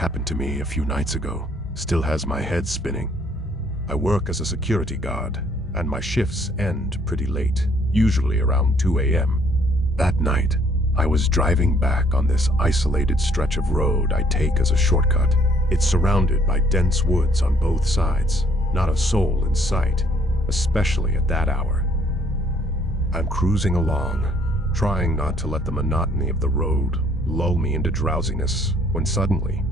happened to me a few nights ago still has my head spinning. I work as a security guard, and my shifts end pretty late, usually around 2 a.m. That night, I was driving back on this isolated stretch of road I take as a shortcut. It's surrounded by dense woods on both sides, not a soul in sight, especially at that hour. I'm cruising along, trying not to let the monotony of the road lull me into drowsiness, when suddenly,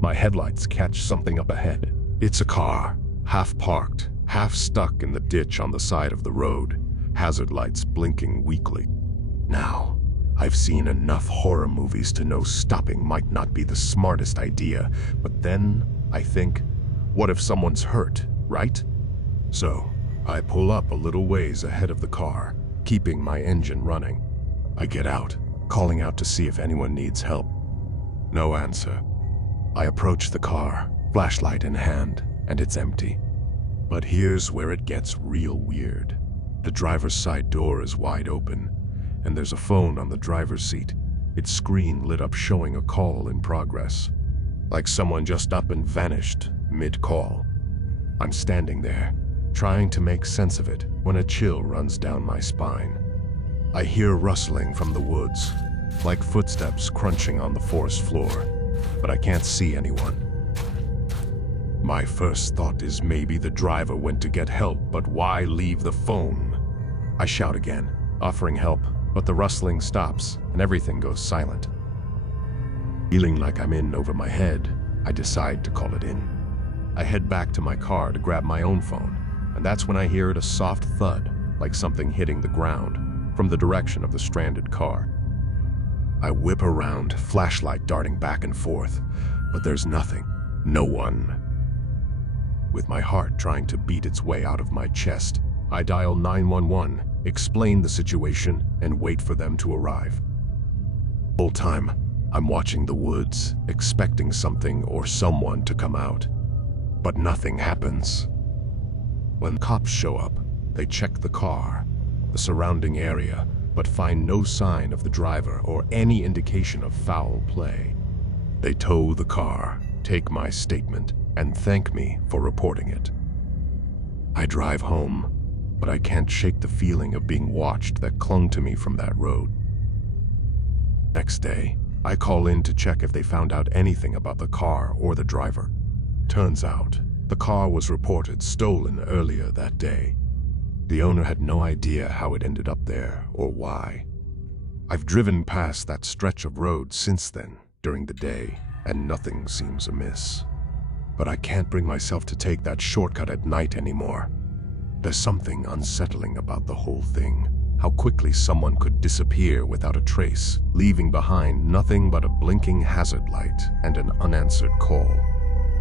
my headlights catch something up ahead. It's a car, half parked, half stuck in the ditch on the side of the road, hazard lights blinking weakly. Now, I've seen enough horror movies to know stopping might not be the smartest idea, but then I think, what if someone's hurt, right? So, I pull up a little ways ahead of the car, keeping my engine running. I get out, calling out to see if anyone needs help. No answer. I approach the car, flashlight in hand, and it's empty. But here's where it gets real weird. The driver's side door is wide open, and there's a phone on the driver's seat, its screen lit up showing a call in progress. Like someone just up and vanished mid-call. I'm standing there, trying to make sense of it, when a chill runs down my spine. I hear rustling from the woods, like footsteps crunching on the forest floor, but I can't see anyone. My first thought is maybe the driver went to get help, but why leave the phone? I shout again, offering help, but the rustling stops and everything goes silent. Feeling like I'm in over my head, I decide to call it in. I head back to my car to grab my own phone, and that's when I hear a soft thud, like something hitting the ground, from the direction of the stranded car. I whip around, flashlight darting back and forth, but there's nothing, no one. With my heart trying to beat its way out of my chest, I dial 911, explain the situation, and wait for them to arrive. The whole time, I'm watching the woods, expecting something or someone to come out. But nothing happens. When cops show up, they check the car, the surrounding area, but find no sign of the driver or any indication of foul play. They tow the car, take my statement, and thank me for reporting it. I drive home, but I can't shake the feeling of being watched that clung to me from that road. Next day, I call in to check if they found out anything about the car or the driver. Turns out, the car was reported stolen earlier that day. The owner had no idea how it ended up there or why. I've driven past that stretch of road since then, during the day, and nothing seems amiss. But I can't bring myself to take that shortcut at night anymore. There's something unsettling about the whole thing. How quickly someone could disappear without a trace, leaving behind nothing but a blinking hazard light and an unanswered call.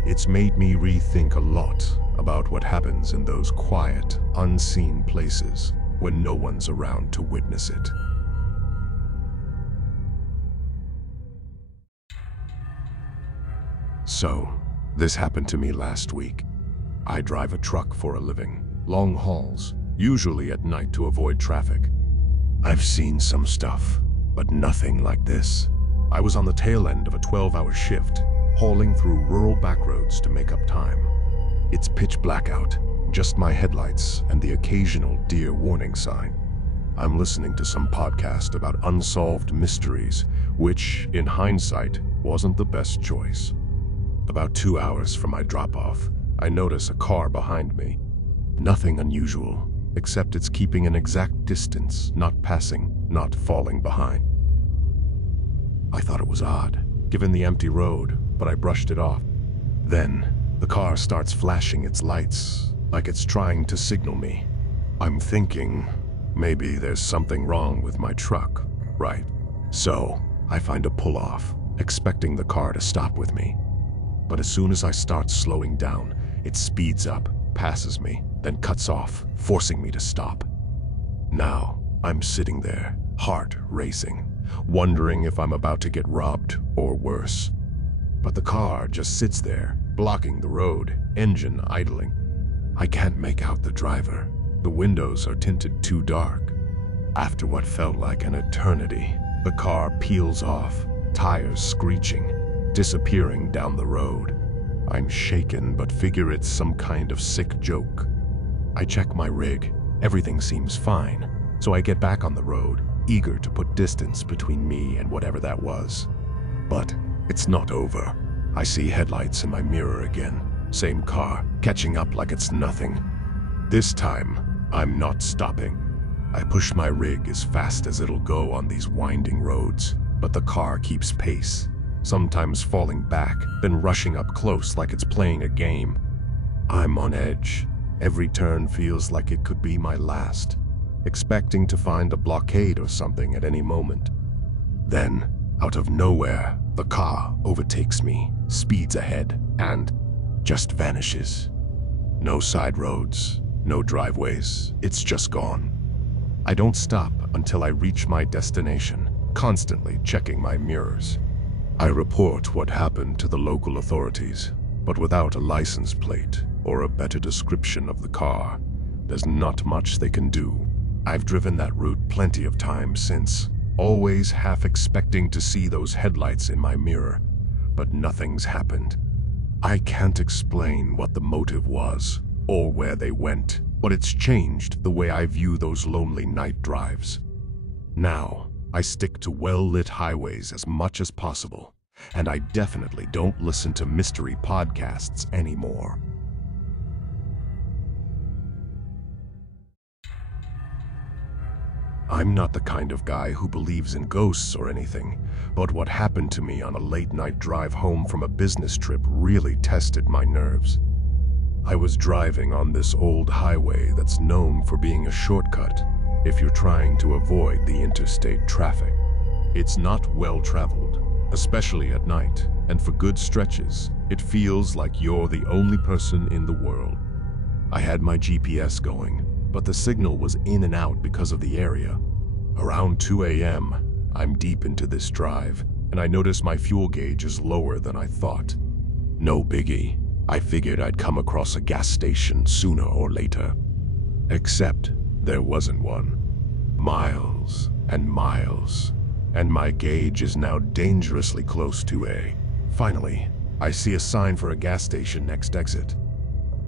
It's made me rethink a lot about what happens in those quiet, unseen places when no one's around to witness it. So, this happened to me last week. I drive a truck for a living, long hauls, usually at night to avoid traffic. I've seen some stuff, but nothing like this. I was on the tail end of a 12-hour shift, hauling through rural backroads to make up time. It's pitch black out, just my headlights and the occasional deer warning sign. I'm listening to some podcast about unsolved mysteries, which, in hindsight, wasn't the best choice. About 2 hours from my drop-off, I notice a car behind me. Nothing unusual, except it's keeping an exact distance, not passing, not falling behind. I thought it was odd, given the empty road, but I brushed it off. Then, the car starts flashing its lights, like it's trying to signal me. I'm thinking, maybe there's something wrong with my truck, right? So, I find a pull-off, expecting the car to stop with me. But as soon as I start slowing down, it speeds up, passes me, then cuts off, forcing me to stop. Now, I'm sitting there, heart racing, wondering if I'm about to get robbed or worse. But the car just sits there, blocking the road, engine idling. I can't make out the driver. The windows are tinted too dark. After what felt like an eternity, the car peels off, tires screeching. disappearing down the road. I'm shaken, but figure it's some kind of sick joke. I check my rig. Everything seems fine, so I get back on the road, eager to put distance between me and whatever that was. But it's not over. I see headlights in my mirror again. Same car, catching up like it's nothing. This time, I'm not stopping. I push my rig as fast as it'll go on these winding roads, but the car keeps pace, sometimes falling back, then rushing up close like it's playing a game. I'm on edge. Every turn feels like it could be my last, expecting to find a blockade or something at any moment. Then, out of nowhere, the car overtakes me, speeds ahead, and just vanishes. No side roads, no driveways, it's just gone. I don't stop until I reach my destination, constantly checking my mirrors. I report what happened to the local authorities, but without a license plate or a better description of the car, there's not much they can do. I've driven that route plenty of times since, always half expecting to see those headlights in my mirror, but nothing's happened. I can't explain what the motive was or where they went, but it's changed the way I view those lonely night drives. Now, I stick to well-lit highways as much as possible, and I definitely don't listen to mystery podcasts anymore. I'm not the kind of guy who believes in ghosts or anything, but what happened to me on a late-night drive home from a business trip really tested my nerves. I was driving on this old highway that's known for being a shortcut if you're trying to avoid the interstate traffic. It's not well-traveled, especially at night, and for good stretches, it feels like you're the only person in the world. I had my GPS going, but the signal was in and out because of the area. Around 2 a.m., I'm deep into this drive, and I notice my fuel gauge is lower than I thought. No biggie. I figured I'd come across a gas station sooner or later. Except there wasn't one. Miles and miles, and my gauge is now dangerously close to A. Finally, I see a sign for a gas station next exit.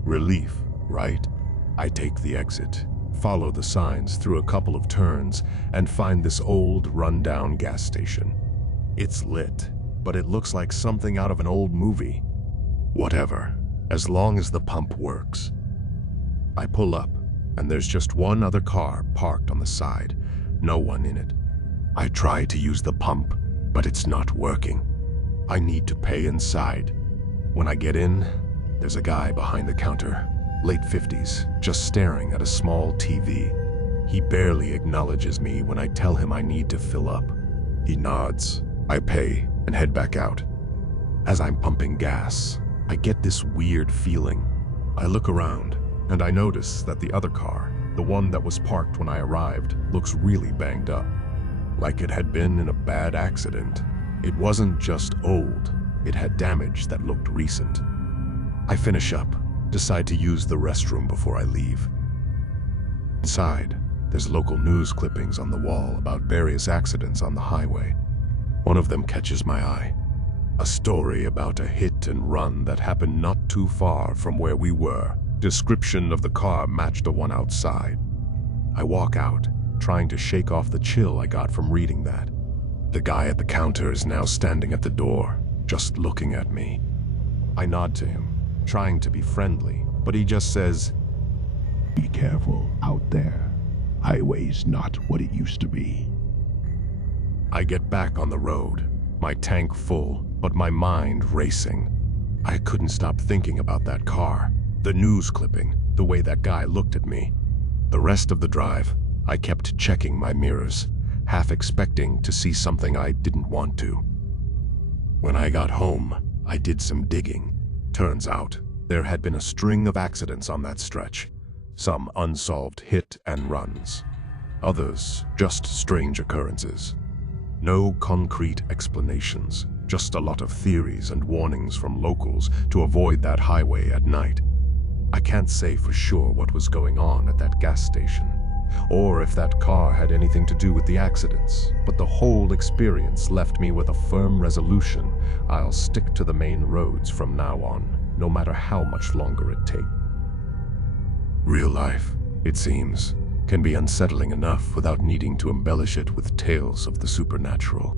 Relief, right? I take the exit, follow the signs through a couple of turns, and find this old, run-down gas station. It's lit, but it looks like something out of an old movie. Whatever, as long as the pump works. I pull up, and there's just one other car parked on the side, no one in it. I try to use the pump, but it's not working. I need to pay inside. When I get in, there's a guy behind the counter, late 50s, just staring at a small TV. He barely acknowledges me when I tell him I need to fill up. He nods, I pay, and head back out. As I'm pumping gas, I get this weird feeling. I look around, and I notice that the other car, the one that was parked when I arrived, looks really banged up. Like it had been in a bad accident. It wasn't just old, it had damage that looked recent. I finish up, decide to use the restroom before I leave. Inside, there's local news clippings on the wall about various accidents on the highway. One of them catches my eye. A story about a hit and run that happened not too far from where we were. Description of the car matched the one outside. I walk out, trying to shake off the chill I got from reading that. The guy at the counter is now standing at the door, just looking at me. I nod to him, trying to be friendly, but he just says, "Be careful out there. Highway's not what it used to be." I get back on the road, my tank full, but my mind racing. I couldn't stop thinking about that car, the news clipping, the way that guy looked at me. The rest of the drive, I kept checking my mirrors, half expecting to see something I didn't want to. When I got home, I did some digging. Turns out, there had been a string of accidents on that stretch, some unsolved hit and runs, others just strange occurrences. No concrete explanations, just a lot of theories and warnings from locals to avoid that highway at night. I can't say for sure what was going on at that gas station, or if that car had anything to do with the accidents, but the whole experience left me with a firm resolution: I'll stick to the main roads from now on, no matter how much longer it takes. Real life, it seems, can be unsettling enough without needing to embellish it with tales of the supernatural.